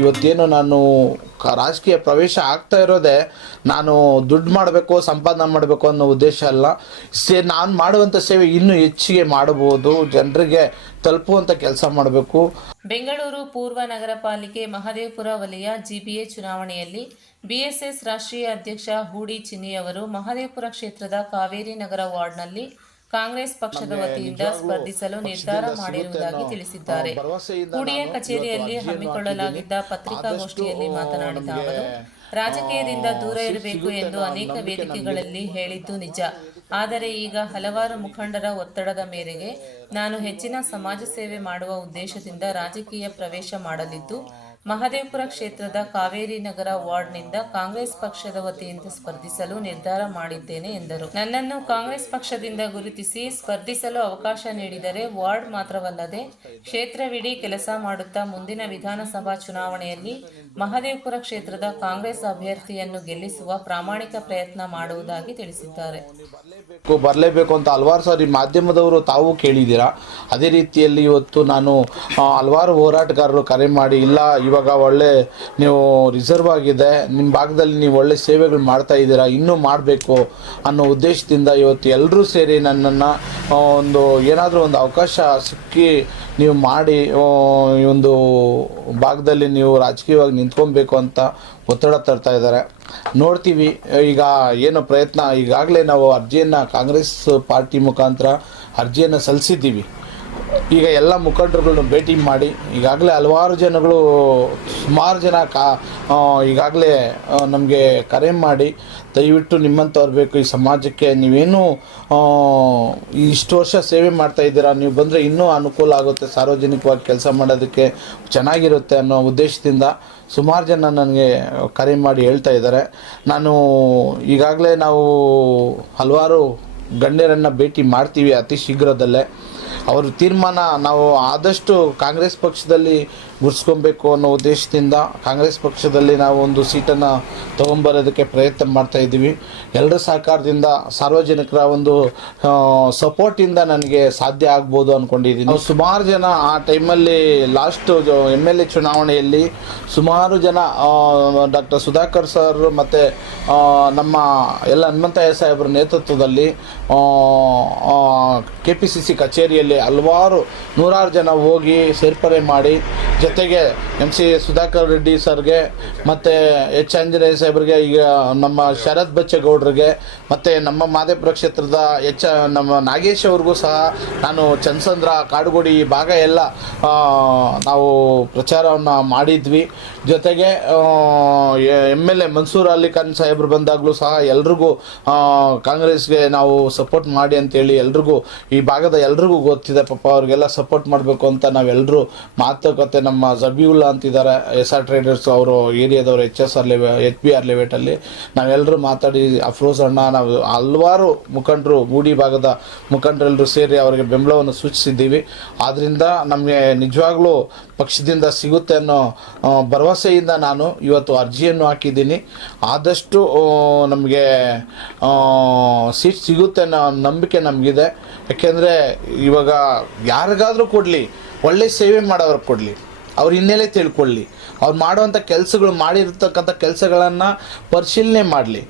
ಇವತ್ತೇನು ನಾನು ರಾಜಕೀಯ ಪ್ರವೇಶ ಆಗ್ತಾ ಇರೋದೇ ನಾನು ದುಡ್ಡು ಮಾಡಬೇಕು, ಸಂಪಾದನೆ ಮಾಡಬೇಕು ಅನ್ನೋ ಉದ್ದೇಶ ಅಲ್ಲ. ನಾನು ಮಾಡುವಂಥ ಸೇವೆ ಇನ್ನೂ ಹೆಚ್ಚಿಗೆ ಮಾಡಬಹುದು, ಜನರಿಗೆ ತಲುಪುವಂಥ ಕೆಲಸ ಮಾಡಬೇಕು. ಬೆಂಗಳೂರು ಪೂರ್ವ ನಗರ ಪಾಲಿಕೆ ಮಹದೇವಪುರ ವಲಯ ಜಿಬಿಎ ಚುನಾವಣೆಯಲ್ಲಿ ಬಿಎಸ್ಎಸ್ ರಾಷ್ಟ್ರೀಯ ಅಧ್ಯಕ್ಷ ಹೂಡಿ ಚಿನ್ನಿಯವರು ಮಹದೇವಪುರ ಕ್ಷೇತ್ರದ ಕಾವೇರಿ ನಗರ ವಾರ್ಡ್ನಲ್ಲಿ ಕಾಂಗ್ರೆಸ್ ಪಕ್ಷದ ವತಿಯಿಂದ ಸ್ಪರ್ಧಿಸಲು ನಿರ್ಧಾರ ಮಾಡಿರುವುದಾಗಿ ತಿಳಿಸಿದ್ದಾರೆ. ಹೂಡಿಯ ಕಚೇರಿಯಲ್ಲಿ ಹಮ್ಮಿಕೊಳ್ಳಲಾಗಿದ್ದ ಪತ್ರಿಕಾಗೋಷ್ಠಿಯಲ್ಲಿ ಮಾತನಾಡಿದ ಅವರು, ರಾಜಕೀಯದಿಂದ ದೂರ ಇರಬೇಕು ಎಂದು ಅನೇಕ ವೇದಿಕೆಗಳಲ್ಲಿ ಹೇಳಿದ್ದು ನಿಜ. ಆದರೆ ಈಗ ಹಲವಾರು ಮುಖಂಡರ ಒತ್ತಡದ ಮೇರೆಗೆ ನಾನು ಹೆಚ್ಚಿನ ಸಮಾಜ ಸೇವೆ ಮಾಡುವ ಉದ್ದೇಶದಿಂದ ರಾಜಕೀಯ ಪ್ರವೇಶ ಮಾಡಲಿದ್ದು, ಮಹದೇವಪುರ ಕ್ಷೇತ್ರದ ಕಾವೇರಿ ನಗರ ವಾರ್ಡ್ನಿಂದ ಕಾಂಗ್ರೆಸ್ ಪಕ್ಷದ ವತಿಯಿಂದ ಸ್ಪರ್ಧಿಸಲು ನಿರ್ಧಾರ ಮಾಡಿದ್ದೇನೆ ಎಂದರು. ನನ್ನನ್ನು ಕಾಂಗ್ರೆಸ್ ಪಕ್ಷದಿಂದ ಗುರುತಿಸಿ ಸ್ಪರ್ಧಿಸಲು ಅವಕಾಶ ನೀಡಿದರೆ ವಾರ್ಡ್ ಮಾತ್ರವಲ್ಲದೆ ಕ್ಷೇತ್ರವಿಡೀ ಕೆಲಸ ಮಾಡುತ್ತಾ ಮುಂದಿನ ವಿಧಾನಸಭಾ ಚುನಾವಣೆಯಲ್ಲಿ ಮಹದೇವಪುರ ಕ್ಷೇತ್ರದ ಕಾಂಗ್ರೆಸ್ ಅಭ್ಯರ್ಥಿಯನ್ನು ಗೆಲ್ಲಿಸುವ ಪ್ರಾಮಾಣಿಕ ಪ್ರಯತ್ನ ಮಾಡುವುದಾಗಿ ತಿಳಿಸಿದ್ದಾರೆ. ಬರಲೇಬೇಕು ಅಂತ ಹಲವಾರು ಸಾರಿ ಮಾಧ್ಯಮದವರು ತಾವು ಕೇಳಿದ್ದೀರಾ. ಅದೇ ರೀತಿಯಲ್ಲಿ ಇವತ್ತು ನಾನು ಹಲವಾರು ಹೋರಾಟಗಾರರು ಕರೆ ಮಾಡಿ, ಇಲ್ಲ ಇವಾಗ ಒಳ್ಳೆ ನೀವು ರಿಸರ್ವ್ ಆಗಿದೆ, ನಿಮ್ಮ ಭಾಗದಲ್ಲಿ ನೀವು ಒಳ್ಳೆ ಸೇವೆಗಳು ಮಾಡ್ತಾ ಇದ್ದೀರಾ, ಇನ್ನೂ ಮಾಡಬೇಕು ಅನ್ನೋ ಉದ್ದೇಶದಿಂದ ಇವತ್ತು ಎಲ್ಲರೂ ಸೇರಿ ನನ್ನನ್ನು ಏನಾದರೂ ಒಂದು ಅವಕಾಶ ಸಿಕ್ಕಿ ನೀವು ಮಾಡಿ ಈ ಒಂದು ಭಾಗದಲ್ಲಿ ನೀವು ರಾಜಕೀಯವಾಗಿ ನಿಂತ್ಕೊಬೇಕು ಅಂತ ಒತ್ತಡ ತರ್ತಾ ಇದ್ದಾರೆ. ನೋಡ್ತೀವಿ ಈಗ ಏನು ಪ್ರಯತ್ನ. ಈಗಾಗಲೇ ನಾವು ಅರ್ಜಿಯನ್ನು ಕಾಂಗ್ರೆಸ್ ಪಾರ್ಟಿ ಮುಖಾಂತರ ಅರ್ಜಿಯನ್ನು ಸಲ್ಲಿಸಿದ್ದೀವಿ. ಈಗ ಎಲ್ಲ ಮುಖಂಡರುಗಳನ್ನು ಭೇಟಿ ಮಾಡಿ ಈಗಾಗಲೇ ಹಲವಾರು ಜನಗಳು, ಸುಮಾರು ಜನ ಈಗಾಗಲೇ ನಮಗೆ ಕರೆ ಮಾಡಿ, ದಯವಿಟ್ಟು ನಿಮ್ಮಂಥವ್ರು ಬೇಕು ಈ ಸಮಾಜಕ್ಕೆ, ನೀವೇನು ಇಷ್ಟು ವರ್ಷ ಸೇವೆ ಮಾಡ್ತಾ ಇದ್ದೀರಾ, ನೀವು ಬಂದರೆ ಇನ್ನೂ ಅನುಕೂಲ ಆಗುತ್ತೆ, ಸಾರ್ವಜನಿಕವಾಗಿ ಕೆಲಸ ಮಾಡೋದಕ್ಕೆ ಚೆನ್ನಾಗಿರುತ್ತೆ ಅನ್ನೋ ಉದ್ದೇಶದಿಂದ ಸುಮಾರು ಜನ ನನಗೆ ಕರೆ ಮಾಡಿ ಹೇಳ್ತಾ ಇದ್ದಾರೆ. ನಾನು ಈಗಾಗಲೇ ನಾವು ಹಲವಾರು ಗಣ್ಯರನ್ನು ಭೇಟಿ ಮಾಡ್ತೀವಿ ಅತಿ ಶೀಘ್ರದಲ್ಲೇ. ಅವ್ರ ತೀರ್ಮಾನ ನಾವು ಆದಷ್ಟು ಕಾಂಗ್ರೆಸ್ ಪಕ್ಷದಲ್ಲಿ ಗುರ್ಸ್ಕೊಬೇಕು ಅನ್ನೋ ಉದ್ದೇಶದಿಂದ ಕಾಂಗ್ರೆಸ್ ಪಕ್ಷದಲ್ಲಿ ನಾವು ಒಂದು ಸೀಟನ್ನು ತೊಗೊಂಬರೋದಕ್ಕೆ ಪ್ರಯತ್ನ ಮಾಡ್ತಾ ಇದ್ದೀವಿ. ಎಲ್ಲರ ಸಹಕಾರದಿಂದ, ಸಾರ್ವಜನಿಕರ ಒಂದು ಸಪೋರ್ಟಿಂದ ನನಗೆ ಸಾಧ್ಯ ಆಗ್ಬೋದು ಅಂದ್ಕೊಂಡಿದ್ದೀನಿ. ಸುಮಾರು ಜನ ಆ ಟೈಮಲ್ಲಿ ಲಾಸ್ಟ್ MLA ಚುನಾವಣೆಯಲ್ಲಿ ಸುಮಾರು ಜನ ಡಾಕ್ಟರ್ ಸುಧಾಕರ್ ಸರ್ ಮತ್ತು ನಮ್ಮ ಎಲ್ಲ ಹನುಮಂತಯ್ಯ ಸಾಹೇಬ್ರ ನೇತೃತ್ವದಲ್ಲಿ KPCC ಕಚೇರಿಯಲ್ಲಿ ನೂರಾರು ಜನ ಹೋಗಿ ಸೇರ್ಪಡೆ ಮಾಡಿ, ಜೊತೆಗೆ MC ಸುಧಾಕರ್ ರೆಡ್ಡಿ ಸರ್ಗೆ ಮತ್ತು H ಆಂಜನೇಯ ಸಾಹೇಬ್ರಿಗೆ, ಈಗ ನಮ್ಮ ಶರತ್ ಬಚ್ಚೇಗೌಡರಿಗೆ ಮತ್ತು ನಮ್ಮ ಮಹದೇವಪುರ ಕ್ಷೇತ್ರದ ನಮ್ಮ ನಾಗೇಶ್ ಅವ್ರಿಗೂ ಸಹ ನಾನು ಚನ್ನಸಂದ್ರ, ಕಾಡುಗೋಡಿ ಈ ಭಾಗ ಎಲ್ಲ ನಾವು ಪ್ರಚಾರವನ್ನು ಮಾಡಿದ್ವಿ. ಜೊತೆಗೆ MLA ಮನ್ಸೂರ್ ಅಲಿ ಖಾನ್ ಸಾಹೇಬ್ರು ಬಂದಾಗಲೂ ಸಹ ಎಲ್ರಿಗೂ ಕಾಂಗ್ರೆಸ್ಗೆ ನಾವು ಸಪೋರ್ಟ್ ಮಾಡಿ ಅಂತೇಳಿ ಎಲ್ರಿಗೂ, ಈ ಭಾಗದ ಎಲ್ರಿಗೂ ಗೊತ್ತಿದೆ ಪಾಪ, ಅವ್ರಿಗೆಲ್ಲ ಸಪೋರ್ಟ್ ಮಾಡಬೇಕು ಅಂತ ನಾವೆಲ್ಲರೂ ಮಾತುಕತೆ, ನಮ್ಮ ಜಬೀವುಲ್ಲಾ ಅಂತಿದ್ದಾರೆ SR ಟ್ರೇಡರ್ಸ್, ಅವರು ಏರಿಯಾದವರು HBR ಲೆವೆಟಲ್ಲಿ ನಾವೆಲ್ಲರೂ ಮಾತಾಡಿ, ಅಫ್ರೋಸ್ ಅಣ್ಣ, ನಾವು ಹಲವಾರು ಮುಖಂಡರು, ಗೂಡಿ ಭಾಗದ ಮುಖಂಡರೆಲ್ಲರೂ ಸೇರಿ ಅವರಿಗೆ ಬೆಂಬಲವನ್ನು ಸೂಚಿಸಿದ್ದೀವಿ. ಆದ್ದರಿಂದ ನಮಗೆ ನಿಜವಾಗ್ಲೂ ಪಕ್ಷದಿಂದ ಸಿಗುತ್ತೆ ಅನ್ನೋ ಭರವಸೆಯಿಂದ ನಾನು ಇವತ್ತು ಅರ್ಜಿಯನ್ನು ಹಾಕಿದ್ದೀನಿ. ಆದಷ್ಟು ನಮಗೆ ಸೀಟ್ ಸಿಗುತ್ತೆ ಅನ್ನೋ ನಂಬಿಕೆ ನಮಗಿದೆ. ಯಾಕೆಂದರೆ ಇವಾಗ ಯಾರಿಗಾದರೂ ಕೊಡಲಿ, ಒಳ್ಳೆ ಸೇವೆ ಮಾಡೋವ್ರಿಗೆ ಕೊಡಲಿ, ಅವ್ರ ಹಿನ್ನೆಲೆ ತಿಳ್ಕೊಳ್ಳಿ, ಅವ್ರು ಮಾಡುವಂಥ ಕೆಲಸಗಳು, ಮಾಡಿರ್ತಕ್ಕಂಥ ಕೆಲಸಗಳನ್ನು ಪರಿಶೀಲನೆ ಮಾಡಲಿ.